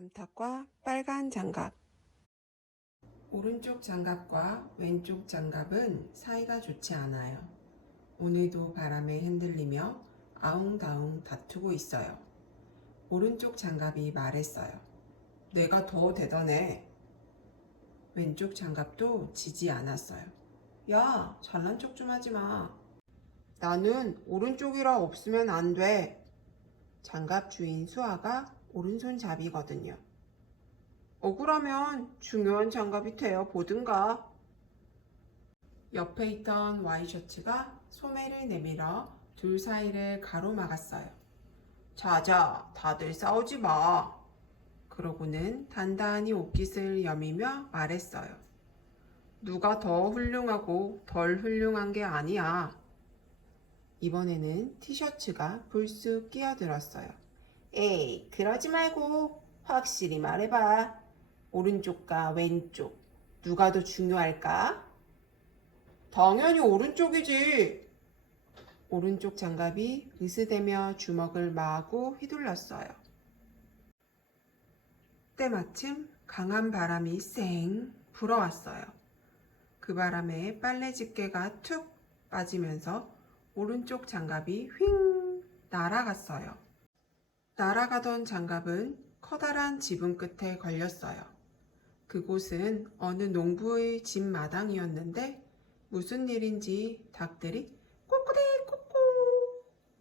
암탉과 빨간 장갑. 오른쪽 장갑과 왼쪽 장갑은 사이가 좋지 않아요. 오늘도 바람에 흔들리며 아웅다웅 다투고 있어요. 오른쪽 장갑이 말했어요. 내가 더 대단해. 왼쪽 장갑도 지지 않았어요. 야, 잘난 척 좀 하지 마. 나는 오른쪽이라 없으면 안 돼. 장갑 주인 수아가 오른손잡이거든요. 억울하면 중요한 장갑이 되어 보든가. 옆에 있던 와이셔츠가 소매를 내밀어 둘 사이를 가로막았어요. 자자, 다들 싸우지 마. 그러고는 단단히 옷깃을 여미며 말했어요. 누가 더 훌륭하고 덜 훌륭한 게 아니야. 이번에는 티셔츠가 불쑥 끼어들었어요. 에이, 그러지 말고 확실히 말해봐. 오른쪽과 왼쪽, 누가 더 중요할까? 당연히 오른쪽이지. 오른쪽 장갑이 으스대며 주먹을 마구 휘둘렀어요. 때마침 강한 바람이 쌩 불어왔어요. 그 바람에 빨래 집게가 툭 빠지면서 오른쪽 장갑이 휙 날아갔어요. 날아가던 장갑은 커다란 지붕 끝에 걸렸어요. 그곳은 어느 농부의 집 마당이었는데 무슨 일인지 닭들이 꼬꾸대 꼬꾸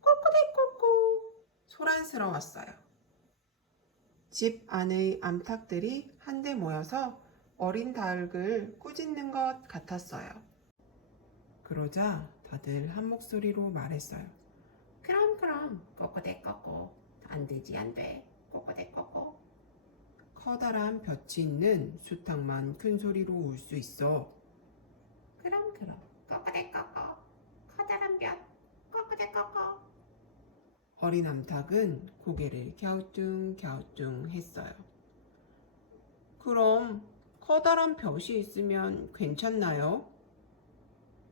꼬꾸대 꼬꾸 소란스러웠어요. 집 안의 암탉들이 한데 모여서 어린 닭을 꾸짖는 것 같았어요. 그러자 다들 한 목소리로 말했어요. 그럼 꼬꾸대 꼬꾸 안 되지 안 돼 꼬꾸대 꼬꾸. 커다란 볕이 있는 수탉만 큰 소리로 울 수 있어. 그럼 꼬꾸대 꼬꾸 커다란 볕 꼬꾸대 꼬꾸. 어린 암탉은 고개를 갸우뚱 했어요. 그럼 커다란 볕이 있으면 괜찮나요?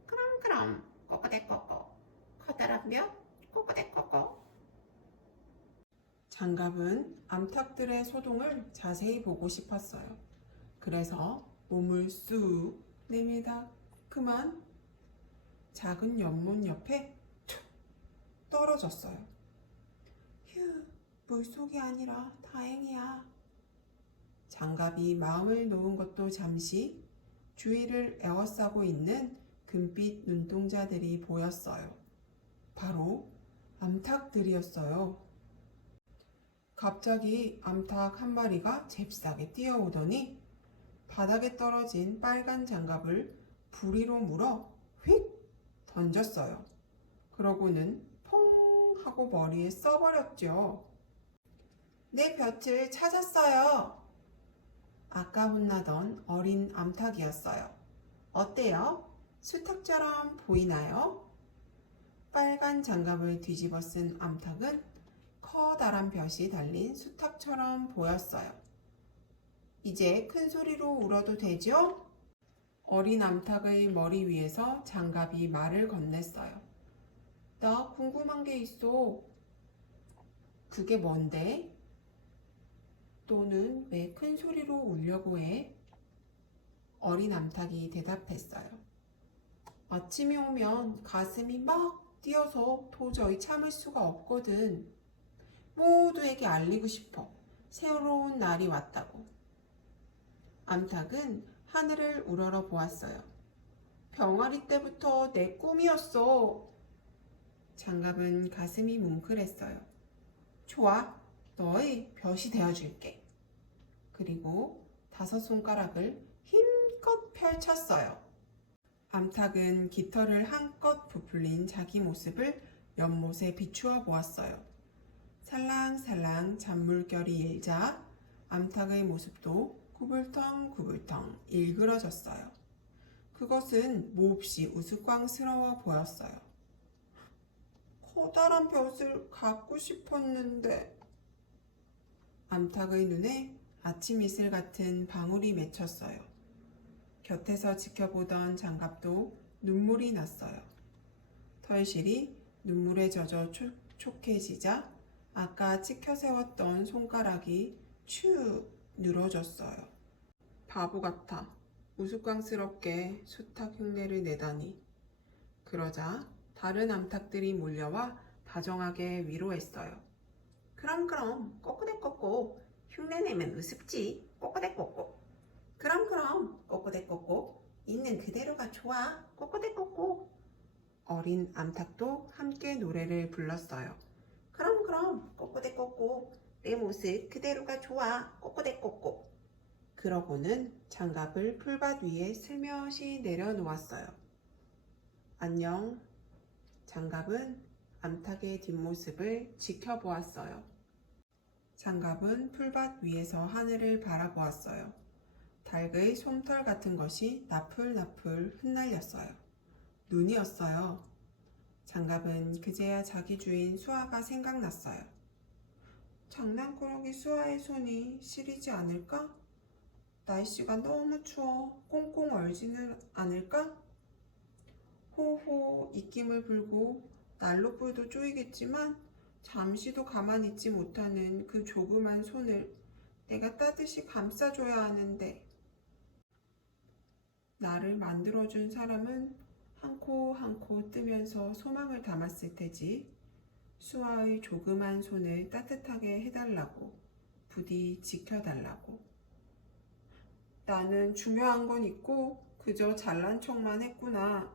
그럼 꼬꾸대 꼬꾸 커다란 볕 꼬꾸대 꼬꾸. 장갑은 암탉들의 소동을 자세히 보고 싶었어요. 그래서 몸을 쑥 내밀다 그만 작은 연못 옆에 툭 떨어졌어요. 휴, 물속이 아니라 다행이야. 장갑이 마음을 놓은 것도 잠시 주위를 에워싸고 있는 금빛 눈동자들이 보였어요. 바로 암탉들이었어요. 갑자기 암탉 한 마리가 잽싸게 뛰어오더니 바닥에 떨어진 빨간 장갑을 부리로 물어 휙 던졌어요. 그러고는 퐁 하고 머리에 써버렸죠. 내 볕을 찾았어요. 아까 혼나던 어린 암탉이었어요. 어때요? 수탉처럼 보이나요? 빨간 장갑을 뒤집어 쓴 암탉은 커다란 볕이 달린 수탉처럼 보였어요. 이제 큰 소리로 울어도 되죠? 어린 암탉의 머리 위에서 장갑이 말을 건넸어요. 나 궁금한 게 있어. 그게 뭔데? 또는 왜 큰 소리로 울려고 해? 어린 암탉이 대답했어요. 아침이 오면 가슴이 막 뛰어서 도저히 참을 수가 없거든. 모두에게 알리고 싶어. 새로운 날이 왔다고. 암탉은 하늘을 우러러 보았어요. 병아리 때부터 내 꿈이었어. 장갑은 가슴이 뭉클했어요. 좋아, 너의 볕이 되어줄게. 그리고 5 손가락을 힘껏 펼쳤어요. 암탉은 깃털을 한껏 부풀린 자기 모습을 연못에 비추어 보았어요. 살랑살랑 잔물결이 일자 암탉의 모습도 구불텅구불텅 일그러졌어요. 그것은 몹시 우스꽝스러워 보였어요. 커다란 볕을 갖고 싶었는데. 암탉의 눈에 아침 이슬 같은 방울이 맺혔어요. 곁에서 지켜보던 장갑도 눈물이 났어요. 털실이 눈물에 젖어 촉촉해지자 아까 치켜 세웠던 손가락이 축 늘어졌어요. 바보 같아. 우스꽝스럽게 수탉 흉내를 내다니. 그러자 다른 암탉들이 몰려와 다정하게 위로했어요. 그럼 꼬꼬대꼬꼬 흉내내면 우습지 꼬꼬대꼬꼬. 그럼 꼬꼬대꼬꼬 있는 그대로가 좋아 꼬꼬대꼬꼬. 어린 암탉도 함께 노래를 불렀어요. 그럼 꼬꼬대꼬꼬 내 모습 그대로가 좋아 꼬꼬대꼬꼬. 그러고는 장갑을 풀밭 위에 슬며시 내려놓았어요. 안녕. 장갑은 암탉의 뒷모습을 지켜보았어요. 장갑은 풀밭 위에서 하늘을 바라보았어요. 닭의 솜털 같은 것이 나풀나풀 흩날렸어요. 눈이었어요. 장갑은 그제야 자기 주인 수아가 생각났어요. 장난꾸러기 수아의 손이 시리지 않을까? 날씨가 너무 추워 꽁꽁 얼지는 않을까? 호호 입김을 불고 난로불도 쪼이겠지만 잠시도 가만히 있지 못하는 그 조그만 손을 내가 따뜻이 감싸줘야 하는데. 나를 만들어준 사람은 한 코 한 코 뜨면서 소망을 담았을 테지. 수아의 조그만 손을 따뜻하게 해달라고, 부디 지켜달라고. 나는 중요한 건 있고 그저 잘난 척만 했구나.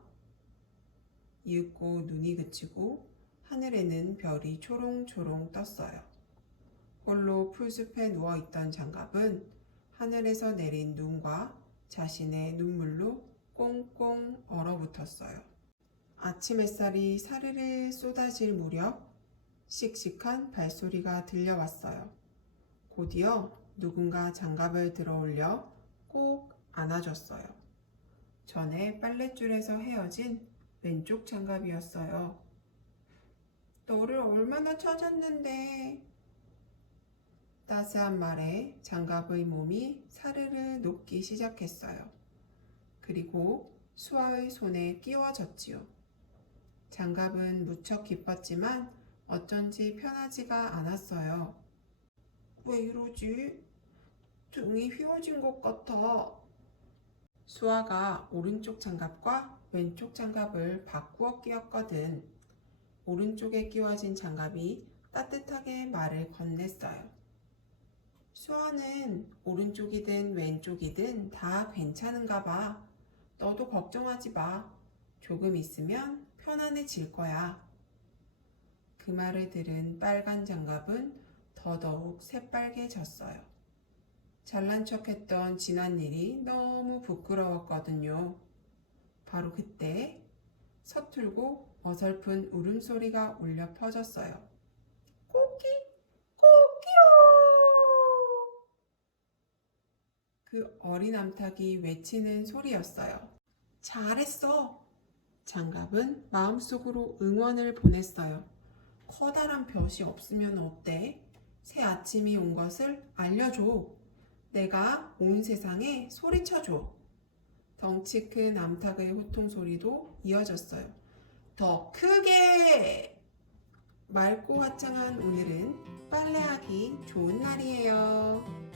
이윽고 눈이 그치고 하늘에는 별이 초롱초롱 떴어요. 홀로 풀숲에 누워있던 장갑은 하늘에서 내린 눈과 자신의 눈물로 꽁꽁 얼어붙었어요. 아침 햇살이 사르르 쏟아질 무렵 씩씩한 발소리가 들려왔어요. 곧이어 누군가 장갑을 들어올려 꼭 안아줬어요. 전에 빨랫줄에서 헤어진 왼쪽 장갑이었어요. 너를 얼마나 찾았는데. 따스한 말에 장갑의 몸이 사르르 녹기 시작했어요. 그리고 수아의 손에 끼워졌지요. 장갑은 무척 기뻤지만 어쩐지 편하지가 않았어요. 왜 이러지? 등이 휘어진 것 같아. 수아가 오른쪽 장갑과 왼쪽 장갑을 바꾸어 끼웠거든. 오른쪽에 끼워진 장갑이 따뜻하게 말을 건넸어요. 수아는 오른쪽이든 왼쪽이든 다 괜찮은가 봐. 너도 걱정하지 마. 조금 있으면 편안해질 거야. 그 말을 들은 빨간 장갑은 더더욱 새빨개졌어요. 잘난 척했던 지난 일이 너무 부끄러웠거든요. 바로 그때 서툴고 어설픈 울음소리가 울려 퍼졌어요. 꼬끼, 꼬끼요! 그 어린 암탉이 외치는 소리였어요. 잘했어! 장갑은 마음속으로 응원을 보냈어요. 커다란 볕이 없으면 어때? 새 아침이 온 것을 알려줘. 내가 온 세상에 소리쳐줘. 덩치 큰 암탉의 호통 소리도 이어졌어요. 더 크게! 맑고 화창한 오늘은 빨래하기 좋은 날이에요.